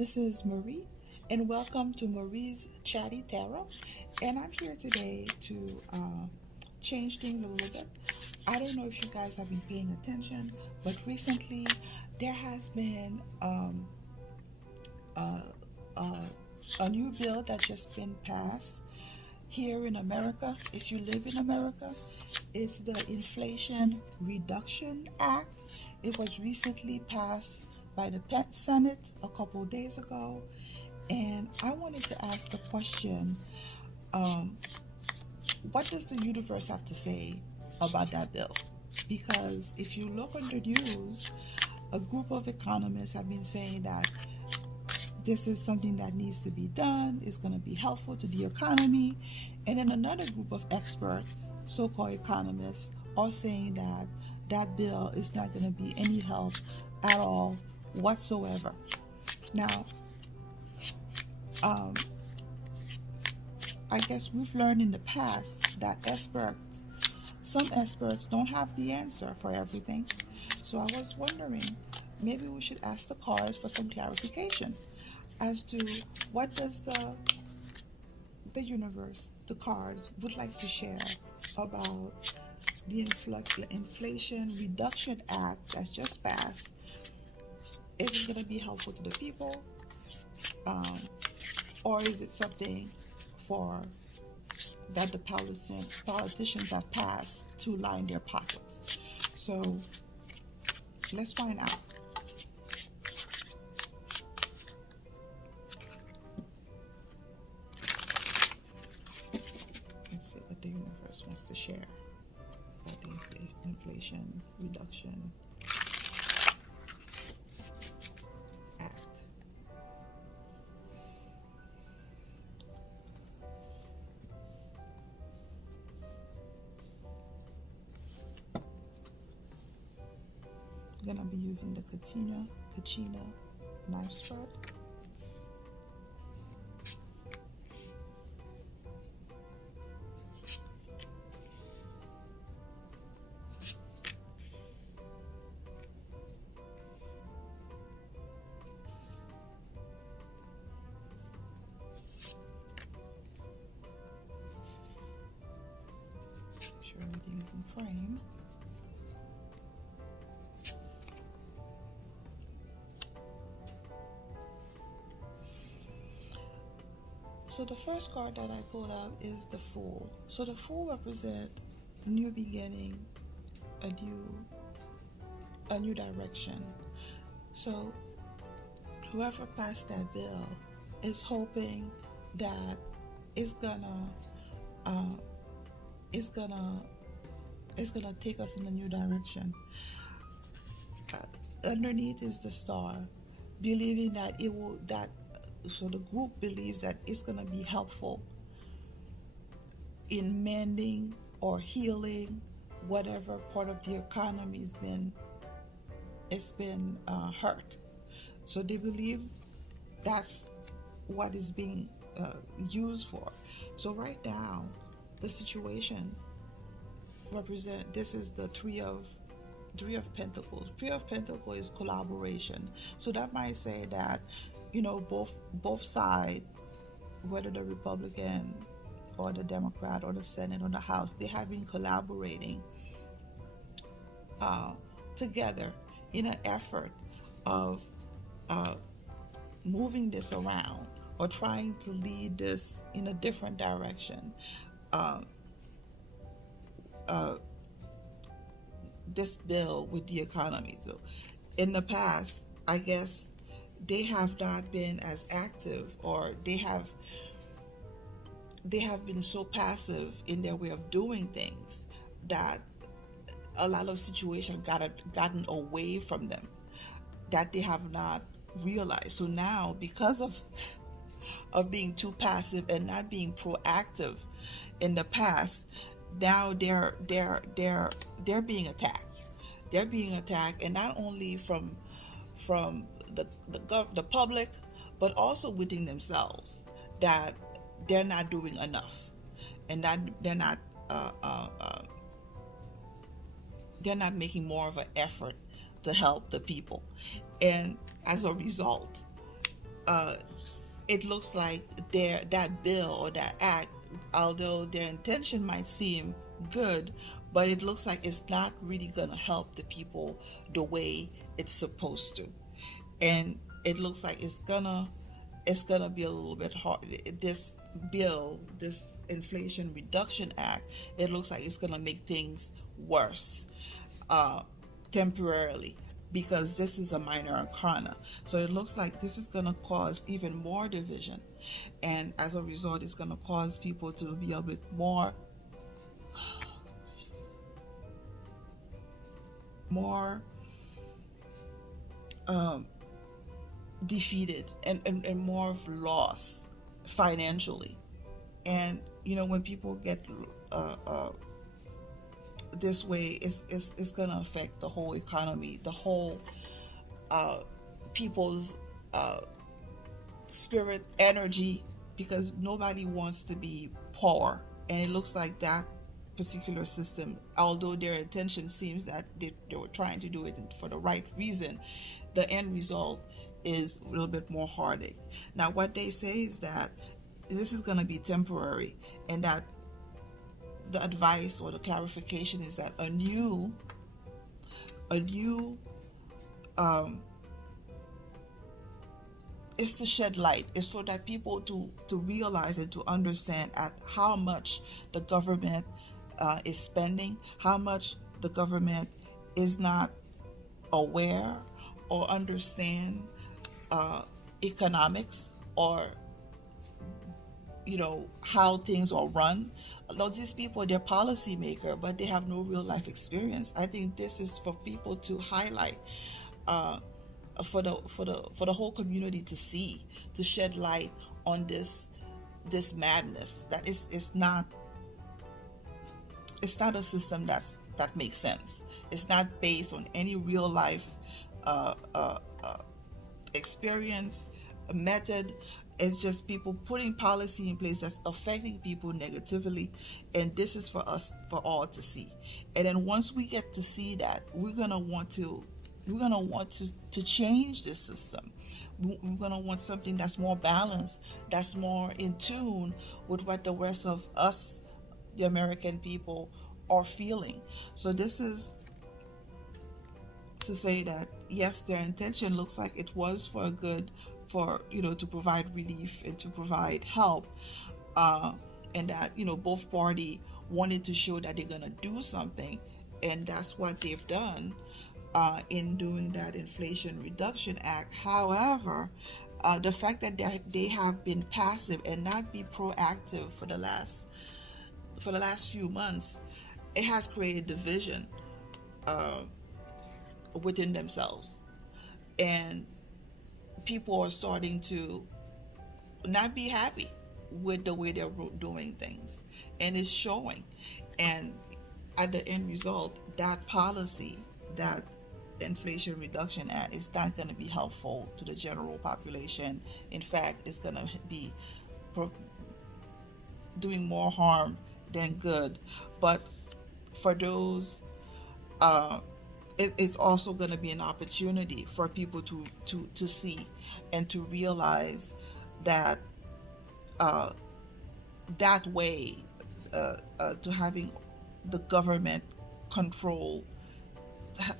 This is Marie, and welcome to Marie's Chatty Tarot. And I'm here today to change things a little bit. I don't know if you guys have been paying attention, but recently there has been uh, uh, a new bill that's just been passed here in America. If you live in America, it's the Inflation Reduction Act. It was recently passed by the Senate a couple days ago, and I wanted to ask the question, um, what does the universe have to say about that bill? Because if you look on the news, a group of economists have been saying that this is something that needs to be done, it's going to be helpful to the economy. And then another group of expert, so-called economists, are saying that that bill is not going to be any help at all whatsoever. Now, I guess we've learned in the past that some experts don't have the answer for everything. So I was wondering, maybe we should ask the cards for some clarification as to what does the universe, the cards, would like to share about the Inflation Reduction Act that's just passed. Is it going to be helpful to the people? Or is it something that the politicians have passed to line their pockets? So let's find out. Let's see what the universe wants to share about the Inflation Reduction Act. I'm gonna be using the Kachina knife spread. Make sure everything is in frame. So the first card that I pulled out is the Fool. So the Fool represents a new beginning, a new direction. So whoever passed that bill is hoping that it's gonna take us in a new direction. Underneath is the star, believing that so the group believes that it's going to be helpful in mending or healing whatever part of the economy has been hurt. So they believe that's what is being used for. So right now, the situation this is the Three of Pentacles. Three of Pentacles is collaboration. So that might say that, both sides, whether the Republican or the Democrat or the Senate or the House, they have been collaborating together in an effort of moving this around or trying to lead this in a different direction. This bill with the economy. So in the past, I guess they have not been as active, or they have been so passive in their way of doing things that a lot of situations gotten away from them that they have not realized. So now, because of being too passive and not being proactive in the past, now they're being attacked. They're being attacked, and not only from the public, but also within themselves, that they're not doing enough, and that they're not making more of an effort to help the people. And as a result, uh, it looks like that bill or that act, although their intention might seem good, but it looks like it's not really gonna help the people the way it's supposed to. And it looks like it's gonna be a little bit hard. This bill, this Inflation Reduction Act, it looks like it's gonna make things worse, uh, temporarily, because this is a minor arcana. So it looks like this is gonna cause even more division, and as a result, it's gonna cause people to be a bit more um, defeated, and more of loss financially. And when people get uh, uh, this way, it's gonna affect the whole economy, the whole uh, people's uh, spirit energy, because nobody wants to be poor. And it looks like that particular system, although their intention seems that they were trying to do it for the right reason, the end result is a little bit more heartache. Now, what they say is that this is going to be temporary, and that the advice or the clarification is that a new um, is to shed light, is for that people to realize and to understand at how much the government is spending, how much the government is not aware or understand economics, or how things are run. A lot of these people, they're policymaker, but they have no real life experience. I think this is for people to highlight, for the whole community to see, to shed light on this madness. That it's not a system that makes sense. It's not based on any real life uh, uh, uh, experience, method. It's just people putting policy in place that's affecting people negatively, and this is for us, for all to see. And then once we get to see that, we're gonna want to change this system. We're gonna want something that's more balanced, that's more in tune with what the rest of us, the American people, are feeling. So this is to say that yes, their intention looks like it was for a good, for to provide relief and to provide help, and that both party wanted to show that they're gonna do something, and that's what they've done in doing that Inflation Reduction Act. However, the fact that they have been passive and not be proactive for the last few months, it has created division uh, within themselves, and people are starting to not be happy with the way they're doing things, and it's showing. And at the end result, that policy, that Inflation Reduction Act, is not going to be helpful to the general population. In fact, it's going to be doing more harm than good. But for those, it's also going to be an opportunity for people to see and to realize that that way, to having the government control,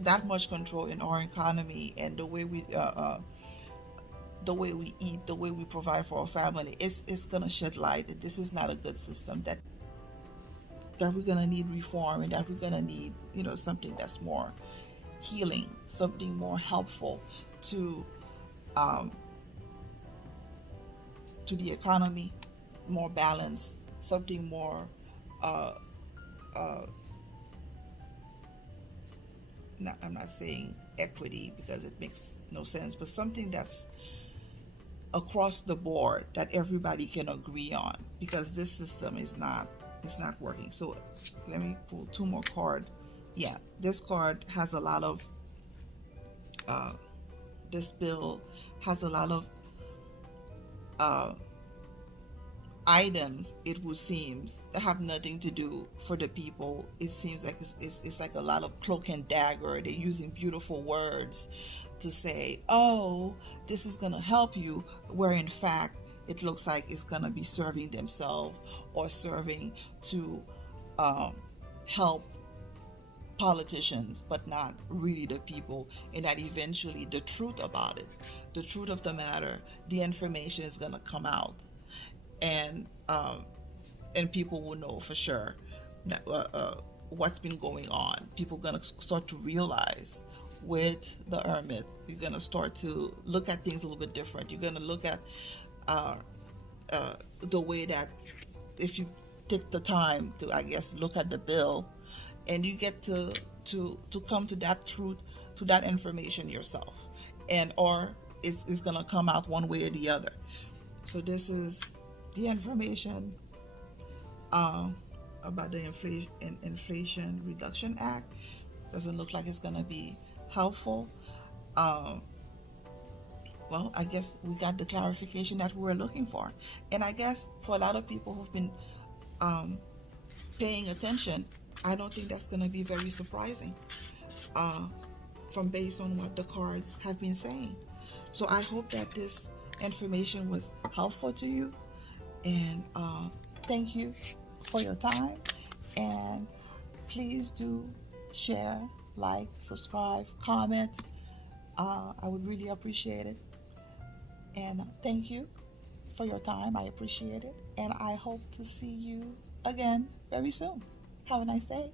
that much control in our economy, and the way we eat, the way we provide for our family, it's gonna shed light that this is not a good system, that we're gonna need reform, and that we're gonna need something that's more healing, something more helpful to the economy, more balance, something more I'm not saying equity because it makes no sense, but something that's across the board that everybody can agree on, because this system is not working. So let me pull two more cards. Yeah, this card has a lot of this bill has a lot of items, it would seem, that have nothing to do for the people. It seems like it's like a lot of cloak and dagger. They're using beautiful words to say, oh, this is going to help you, where in fact it looks like it's going to be serving themselves or serving to help politicians, but not really the people. And that eventually the truth about it, the truth of the matter, the information is going to come out, and people will know for sure what's been going on. People are going to start to realize with the hermit, you're going to start to look at things a little bit different. You're going to look at the way that if you take the time to, I guess, look at the bill, and you get to come to that truth, to that information yourself, and or it's going to come out one way or the other. So this is the information about the Inflation Reduction Act. Doesn't look like it's going to be helpful. Well, I guess we got the clarification that we were looking for. And I guess for a lot of people who've been paying attention, I don't think that's going to be very surprising from based on what the cards have been saying. So I hope that this information was helpful to you. And thank you for your time. And please do share, like, subscribe, comment. I would really appreciate it. And thank you for your time. I appreciate it. And I hope to see you again very soon. Have a nice day.